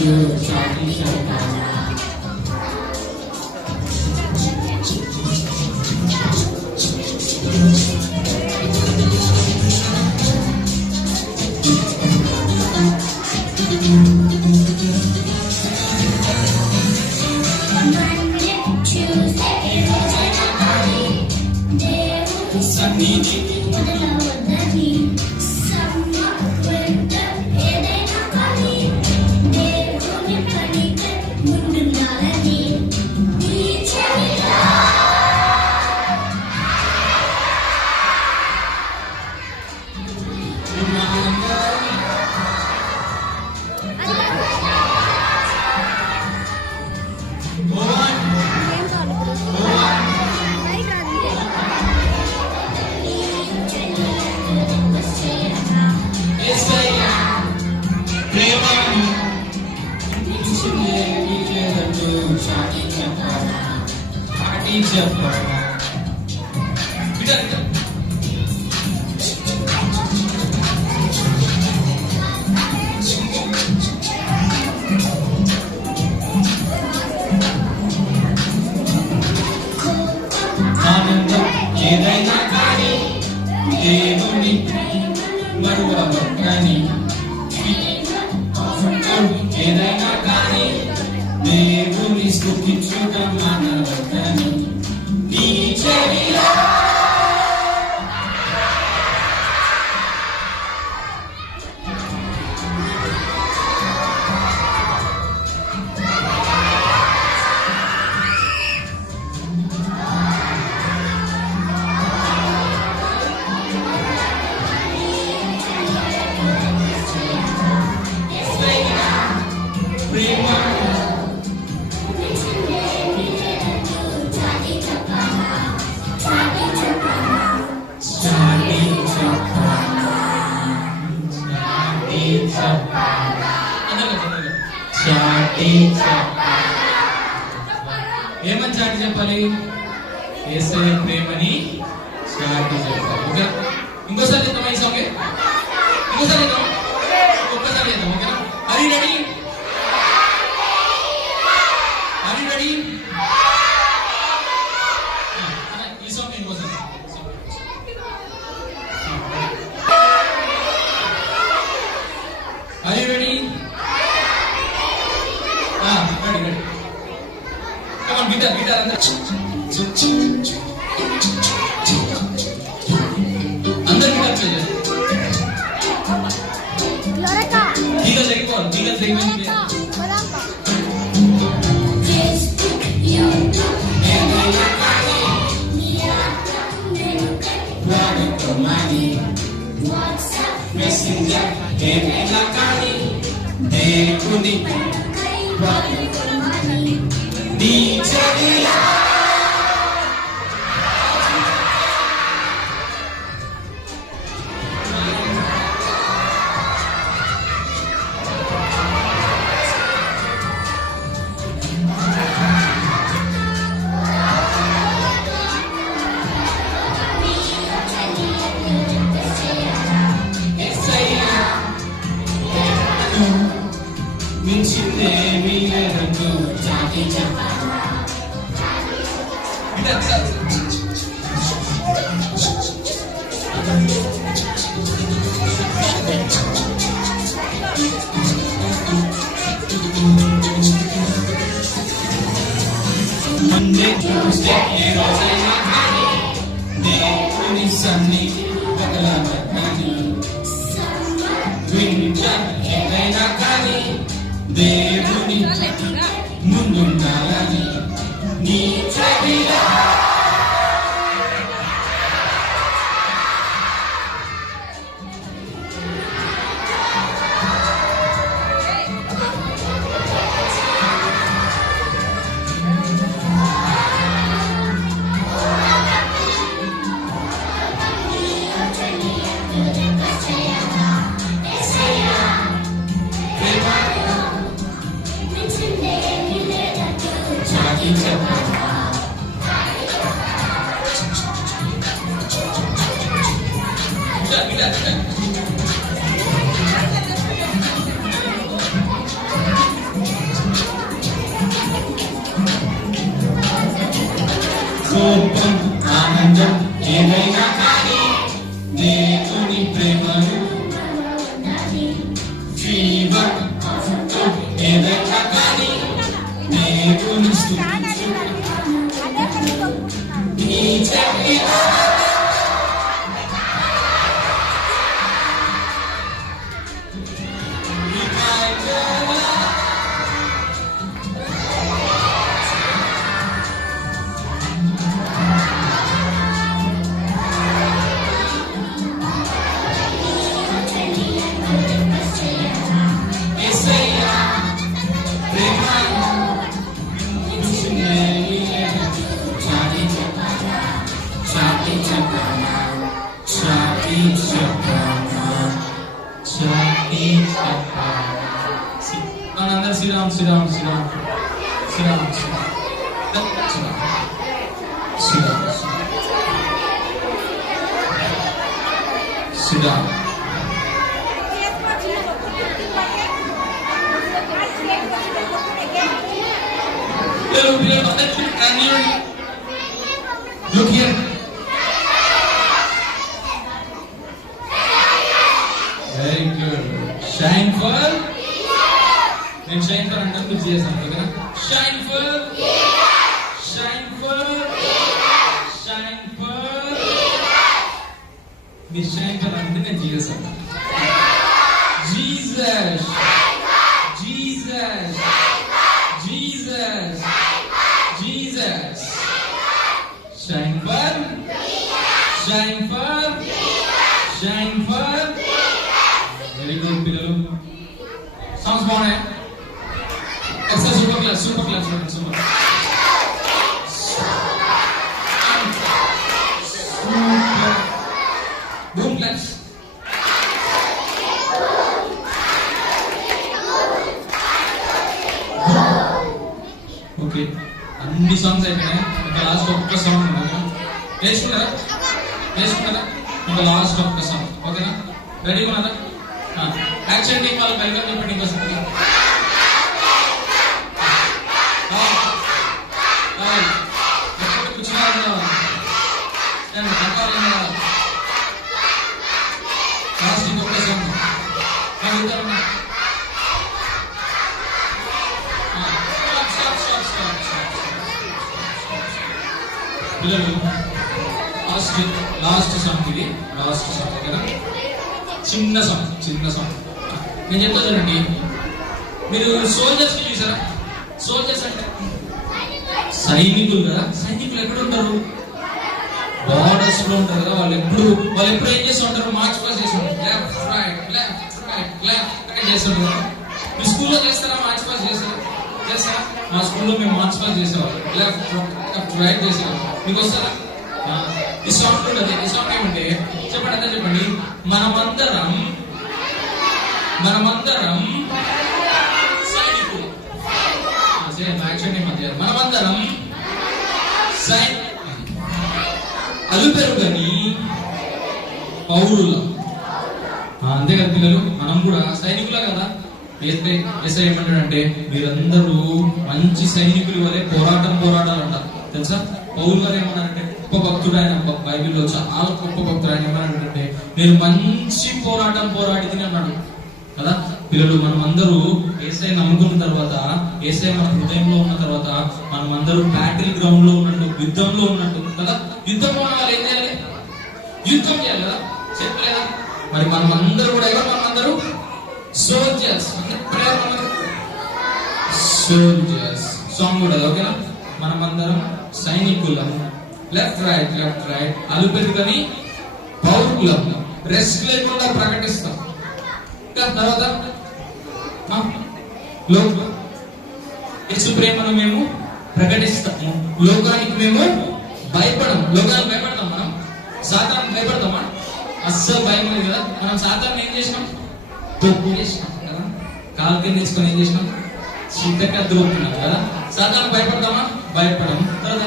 రంగు చాటి చెప్పాలా ఏదైనా కానీ దేవుని మరువవద్దని ఏదైనా కానీ దేవుని స్తుతించడం మానవద్దని నీ చెవిలో ఏమని చాటి చెప్పాలి? యేసయ్య ప్రేమని చాటి చెప్పాలి. ఓకే, ఇంకోసారి చేద్దామా ఈ సాంగ్? ఇంకోసారి చేద్దాం, ఒక్కసారి చేద్దాం. ఓకేనా? Are you ready? Are you ready? ఈ సాంగ్ ఇంకోసారి. Are you ready? Ready. Come on, guitar. अंदर गिटार चाहिए. Loretta. Diga segmen. Messenger, la kani, dekuni, di ceria. Minchine milerangu jagi japala. Monday, Tuesday, Erosena Hani, Dekuni Sunny, Bakalama Hani, Winter, Erena Hani, Devuni, Mundunalani, Ni Chavila. ఏదైనా కానీ దేవుని స్తుతించు నీ చెయ్యిలో Sit down. Look here. Very good. Shine for. నేను shine for అంటే మీరు చేసాను కదా. Shine for మీరు షైన్ ఫర్ అంటే నేను చేసాను. Jesus shine for very good పిల్లలు. సాంగ్స్ బాగున్నాయి. Extra super class. Boom class. Okay. అన్ని సాంగ్స్ అయిపోయినాయి. ఇంకా లాస్ట్ ఒక్క సాంగ్ ఉంది. నేర్చుకున్నారా? ఇంకా లాస్ట్ ఒక్క సాంగ్. ఓకేనా? రెడీగా ఉన్నారా? యాక్షన్ టీమ్ వాళ్ళు వెల్కమ్ చెప్పండి ఇంకోసారి. పిల్లలు లాస్ట్ సాంగ్ ఇది. లాస్ట్ సాంగ్ కదా. చిన్న సాంగ్ నేను చెప్తా చూడండి. మీరు సోల్జర్స్ చూసారా? సోల్జర్స్ అంటే సైనికులు కదా. సైనికులు ఎక్కడ ఉంటారు? బార్డర్స్ లో ఉంటారు కదా. వాళ్ళు ఎప్పుడు ఏం చేస్తూ ఉంటారు? మార్చ్ పాస్ చేస్తూ ఉంటారు. లెఫ్ట్ చేస్తుంటారు కదా. మీ స్కూల్లో చేస్తారా? మార్చ్ పాస్ చేస్తారా? మా స్కూల్లో మేము మార్చ్ పాస్ చేసేవాళ్ళం. లెఫ్ట్ రైట్ చేసేవాళ్ళం. మీకు వస్తారా? ఈ సాంగ్ ఉంటుంది. ఈ సాంగ్ ఏమంటే చెప్పండి, అంతా చెప్పండి. మనమందరం సైనికులు. మనమందరం అలుపెరుగని పౌరులం. అంతే కదా పిల్లలు. మనం కూడా సైనికులే కదా. ఎస్ఐ ఏమంటాడంటే మీరందరూ మంచి సైనికులు వలె పోరాటాలు అంటారు తెలుసా. పౌలు గారు ఏమన్నారంటే గొప్ప భక్తుడు ఆయన. బైబిల్లో చాలా గొప్ప భక్తుడు. ఆయన ఏమన్నాడంటే నేను మంచి పోరాటం పోరాడిని అన్నాడు కదా. పిల్లలు మనం అందరూ ఏసై నమ్ముకున్న తర్వాత, ఏసై మన హృదయంలో ఉన్న తర్వాత మనం అందరూ బ్యాటిల్ గ్రౌండ్ లో ఉన్నట్టు, యుద్ధంలో ఉన్నట్టు కదా. యుద్ధంలో ఉన్న వాళ్ళు ఏం చేయాలి? యుద్ధం చేయాలి కదా. చెప్పలేదా? మరి మనం అందరూ కూడా ఎవరు? మనం అందరూ సోల్జర్స్. సాంగ్ కూడా ఓకేనా. మనమందరం సైనికులం. లెఫ్ట్ రైట్ అలుపెరుగని పౌరులం. రెస్ట్ లేకుండా ప్రకటిస్తాం. తర్వాత యేసు ప్రేమను మేము ప్రకటిస్తాము. లోకానికి మేము లోకానికి భయపడతాం. మనం సాతానికి భయపడతామా? అస్సలు భయం లేదు కదా. మనం సాతాన్ని ఏం చేసినాం? తొక్కేసినాం కదా. కాలు కింద తీసుకొని ఏం చేసినాం? చిత్తగా దూకున్నాం కదా. సాతానికి భయపడతామా? భయపడము. తర్వాత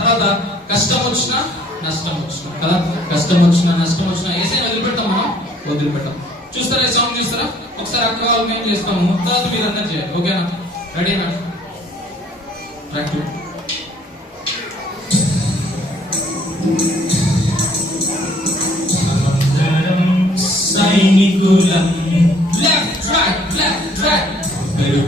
తర్వాత కష్టం వచ్చినా నష్టం వచ్చినా కదా. కష్టం వచ్చినా ఏసైనా వదిలిపెడతాం. మనం వదిలిపెట్టాం. చూస్తారా? ఈ సాంగ్ చూస్తారా? ఒకసారి అక్క వాళ్ళు మేము చేస్తాము. తర్వాత మీరు అందరు చేయాలి. ఓకేనా? రెడీనా? ప్రాక్టీస్. సైనికులం. లెఫ్ట్ రైట్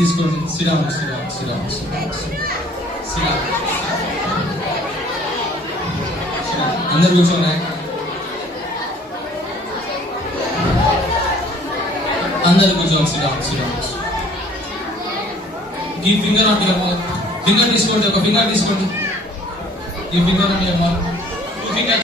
తీసుకోండి. సిడాం అందరు కూర్చోండి. అందరు కూర్చోండి. సిడాం. ఈ finger on your mouth. Finger తీసుకోండి. ఒక ఫింగర్ తీసుకోండి. ఈ finger on your mouth. 2 fingers.